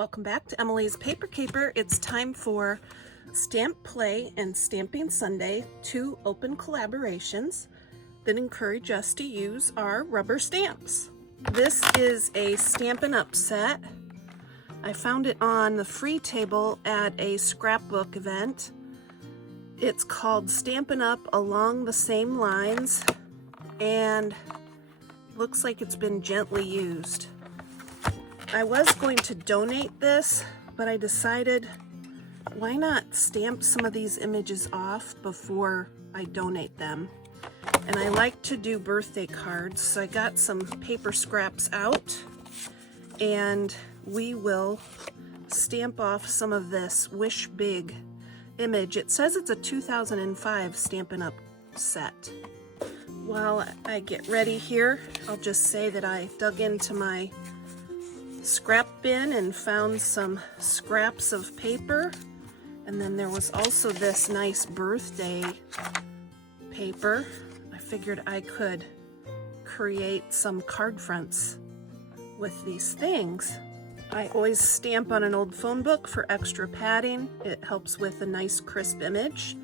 Welcome back to Emilee's Paper Caper. It's time for Stamp Play and Stamping Sunday, two open collaborations that encourage us to use our rubber stamps. This is a Stampin' Up set. I found it on the free table at a scrapbook event. It's called Stampin' Up Along the Same Lines, and looks like it's been gently used. I was going to donate this, but I decided why not stamp some of these images off before I donate them. And I like to do birthday cards, so I got some paper scraps out and we will stamp off some of this Wish Big image. It says it's a 2005 Stampin' Up set. While I get ready here, I'll just say that I dug into my scrap bin and found some scraps of paper, and then there was also this nice birthday paper. I figured I could create some card fronts with these things. I always stamp on an old phone book for extra padding. It helps with a nice crisp image,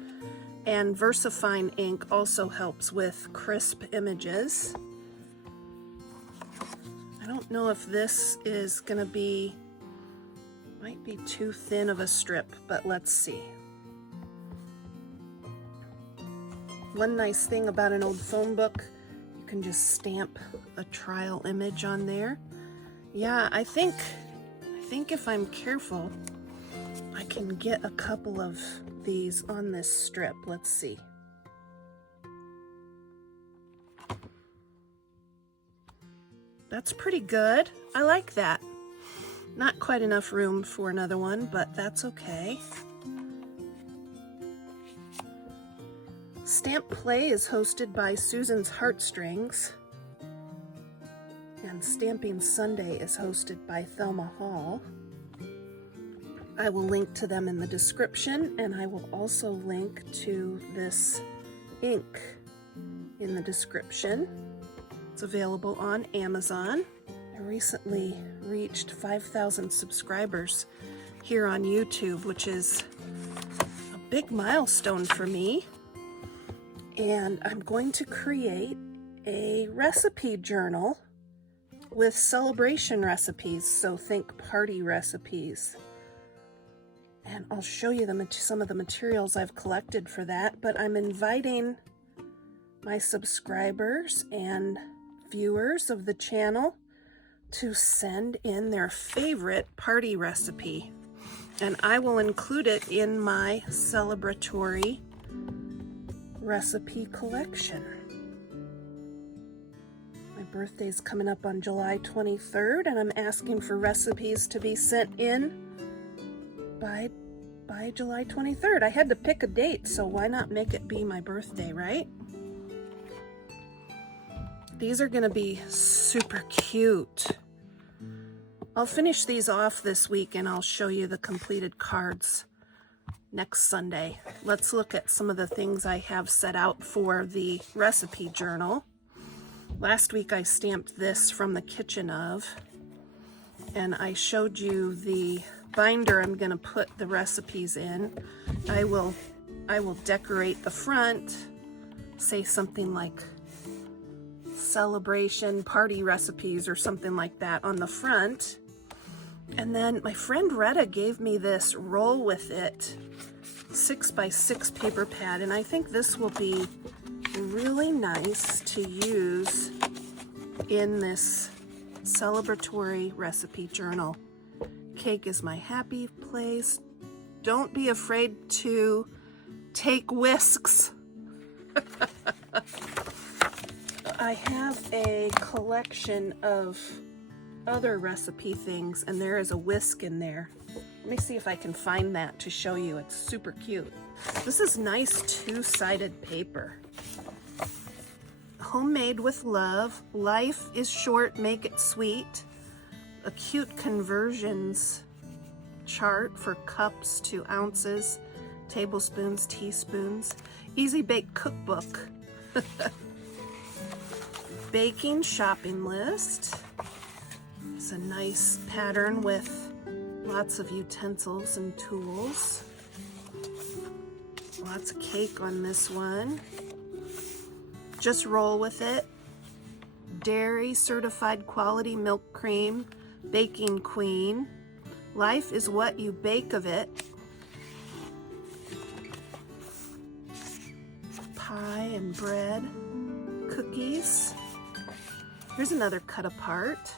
and VersaFine ink also helps with crisp images. I don't know if this is gonna be, might be too thin of a strip, but let's see. One nice thing about an old phone book, you can just stamp a trial image on there. Yeah, I think if I'm careful, I can get a couple of these on this strip. Let's see. That's pretty good. I like that. Not quite enough room for another one, but that's okay. Stamp Play is hosted by Susan's Heartstrings, and Stamping Sunday is hosted by Thelma Hall. I will link to them in the description, and I will also link to this ink in the description. It's available on Amazon. I recently reached 5,000 subscribers here on YouTube, which is a big milestone for me. And I'm going to create a recipe journal with celebration recipes, so think party recipes. And I'll show you some of the materials I've collected for that, but I'm inviting my subscribers and viewers of the channel to send in their favorite party recipe, and I will include it in my celebratory recipe collection. My birthday's coming up on July 23rd, and I'm asking for recipes to be sent in by July 23rd. I had to pick a date, so why not make it be my birthday, right? These are gonna be super cute. I'll finish these off this week and I'll show you the completed cards next Sunday. Let's look at some of the things I have set out for the recipe journal. Last week I stamped this from the kitchen of, and I showed you the binder I'm gonna put the recipes in. I will decorate the front, say something like celebration party recipes or something like that on the front. And then my friend Retta gave me this roll with it 6x6 paper pad, and I think this will be really nice to use in this celebratory recipe journal. Cake is my happy place. Don't be afraid to take whisks. I have a collection of other recipe things, and there is a whisk in there. Let me see if I can find that to show you. It's super cute. This is nice two-sided paper. Homemade with love. Life is short, make it sweet. A cute conversions chart for cups to ounces, tablespoons, teaspoons. Easy Bake Cookbook. Baking shopping list. It's a nice pattern with Lots of utensils and tools. Lots of cake on this one. Just roll with it. Dairy certified quality milk cream, baking queen. Life is what you bake of it. Pie and bread. Cookies. Here's another cut apart.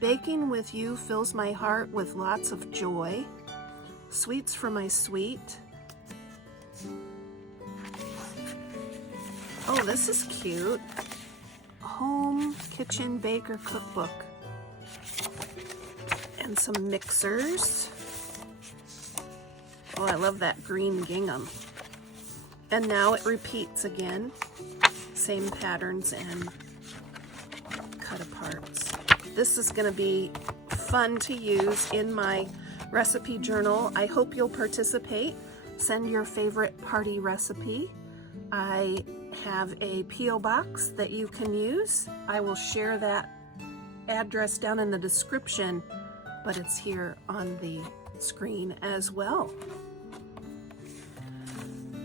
Baking with you fills my heart with lots of joy. Sweets for my sweet. Oh, this is cute. Home Kitchen Baker Cookbook. And some mixers. Oh, I love that green gingham. And now it repeats again. Same patterns and cut aparts. This is going to be fun to use in my recipe journal. I hope you'll participate. Send your favorite party recipe. I have a P.O. box that you can use. I will share that address down in the description, but it's here on the screen as well.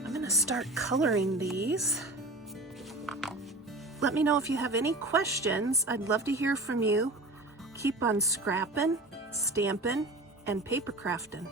I'm going to start coloring these. Let me know if you have any questions. I'd love to hear from you. Keep on scrapping, stamping, and paper crafting.